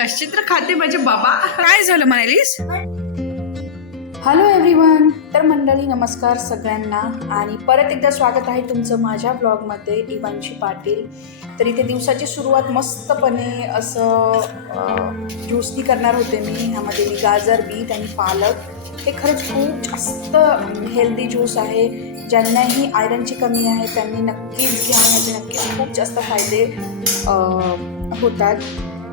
कशी तर खाते माझे बाबा. काय झालं म्हणालीस? Hello everyone. तर मंडळी नमस्कार सगळ्यांना आणि परत एकदा स्वागत आहे तुमचं माझ्या ब्लॉगमध्ये. इवांशी पाटील. तर इथे दिवसाची सुरुवात मस्तपणे असं ज्यूसनी करणार होते मी. ह्यामध्ये मी गाजर, बीट आणि पालक. हे खरंच खूप जास्त हेल्दी ज्यूस आहे. ज्यांनाही आयरनची कमी आहे त्यांनी नक्कीच घ्या. ह्याचे नक्कीच खूप जास्त फायदे होतात.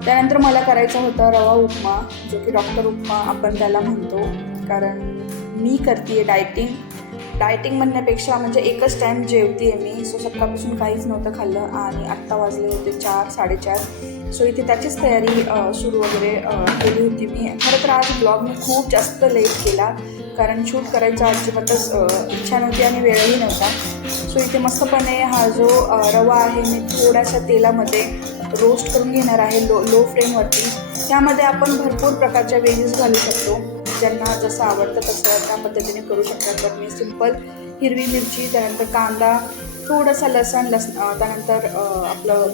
त्यानंतर मला करायचा होता रवा उपमा, जो की डॉक्टर उपमा आपण त्याला म्हणतो. कारण मी करते डायटिंग म्हणण्यापेक्षा म्हणजे एकच टाईम जेवते मी. सो सकाळपासून काहीच नव्हतं खाल्लं आणि आत्ता वाजले होते 4-4:30. सो इथे त्याचीच तयारी सुरू वगैरे केली होती मी. खरं तर आज ब्लॉग मी खूप जास्त लेट केला कारण शूट करायचा अजिबातच इच्छा नव्हती आणि वेळही नव्हता. सो इथे मस्तपणे हा जो रवा आहे मी थोड्याशा तेलामध्ये रोस्ट करून घेणार आहे लो फ्लेमवरती. त्यामध्ये आपण भरपूर प्रकारच्या व्हेजेस घालू शकतो. ज्यांना जसं आवडतं तसं त्या पद्धतीने करू शकतात. तर मी सिंपल हिरवी मिरची, त्यानंतर कांदा, थोडासा लसण, त्यानंतर आपलं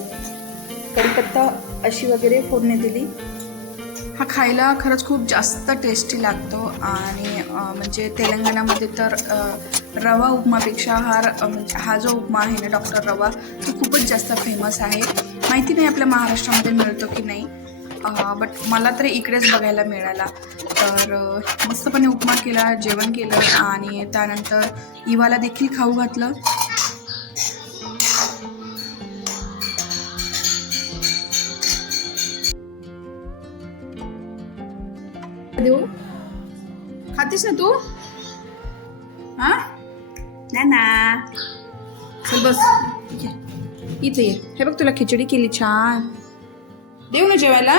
कढीपत्ता अशी वगैरे फोडणी दिली. हा खायला खरंच खूप जास्त टेस्टी लागतो आणि म्हणजे तेलंगणामध्ये तर रवा उपमापेक्षा हा जो उपमा आहे ना डॉक्टर रवा, तो खूपच जास्त फेमस आहे. माहिती नाही आपल्या महाराष्ट्रामध्ये मिळतो की नाही, बट मला तर इकडेच बघायला मिळाला. तर मस्तपणे उपमा केला, जेवण केलं आणि त्यानंतर इवाला देखील खाऊ घातलं. देऊ खातेस ना तू? हा ना चल बस इथे ये. हे बघ तुला खिचडी केली छान. देऊ ना जेवायला?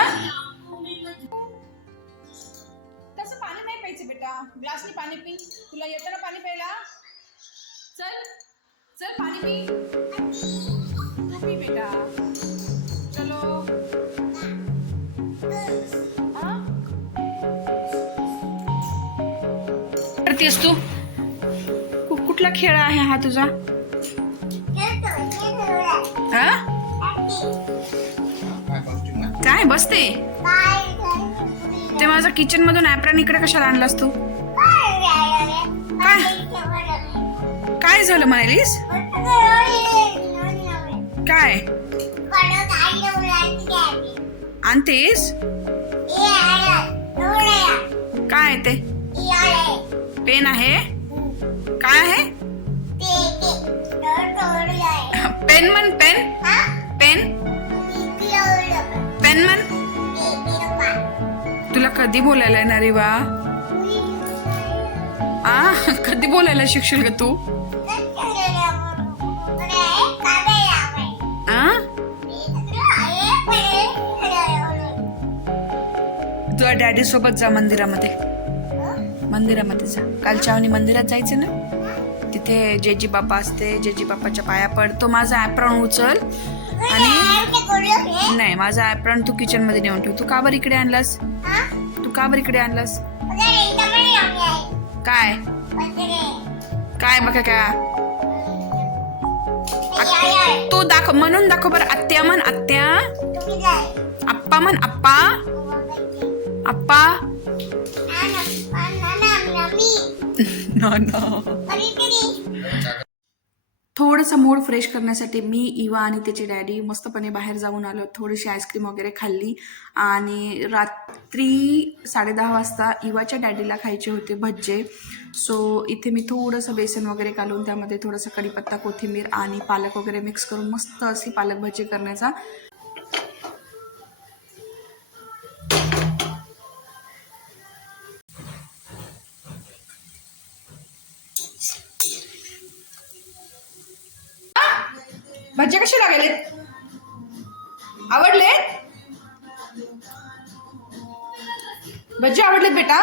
तसं पाणी नाही प्यायचं बेटा. ग्लासने पाणी पी. तुला येतं ना पाणी प्यायला? चल चल पाणी पी. तू पी बेटा. चलो. करतेस तू? कुठला खेळ आहे हा तुझा? काय बसते ते? माझा किचन मधून ऍप्रॉन इकडे कशाला आणलास तू? काय झालं म्हणालीस? काय आणतेस? काय ते? पेन आहे? काय आहे? पेन म्हण. पेन पेन म्हण. तुला कधी बोलायला येणार रे वा? कधी बोलायला शिकशील ग तू? तुझ्या डॅडी सोबत जा मंदिरामध्ये जा. कालच्या मंदिरात जायचं ना, तिथे जेजी बाप्पा असते. जेजी बाप्पाच्या पाया पड. तो माझा ऍप्रॉन उचल आणि नाही, माझा ऍप्रॉन तू किचन मध्ये नेऊन ठेव. तू का बरं इकडे आणलास? काय काय बघा का? तू म्हणून दाखव बरं. आत्या म्हण. आत्या. आप्पा म्हण. आप्पा. थोडंसं मूड फ्रेश करण्यासाठी मी, इवा आणि त्याचे डॅडी मस्तपणे बाहेर जाऊन आलो. थोडीशी आईस्क्रीम वगैरे खाल्ली आणि रात्री 10:30 वाजता इवाच्या डॅडीला खायचे होते भज्जे. सो इथे मी थोडंसं बेसन वगैरे घालून त्यामध्ये थोडंसं कढीपत्ता, कोथिंबीर आणि पालक वगैरे मिक्स करून मस्त अशी पालक भजी करण्याचा भज्जे कसे लागले? आवडले? भज्जे आवडलेत बेटा?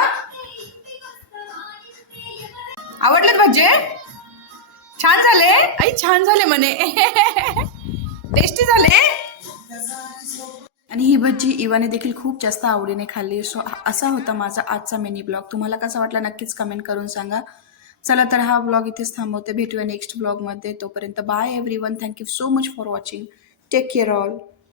आवडलेत भज्जे? छान झाले? आई छान झाले म्हणे. टेस्टी झाले. आणि ही भज्जी इवाने देखील खूप जास्त आवडीने खाल्ली. सो असा होता माझा आजचा मिनी ब्लॉग. तुम्हाला कसा वाटला नक्कीच कमेंट करून सांगा. चला तर हा ब्लॉग इथेच थांबवते. भेटूया नेक्स्ट ब्लॉगमध्ये. तोपर्यंत bye everyone. Thank you so much for watching. Take care all.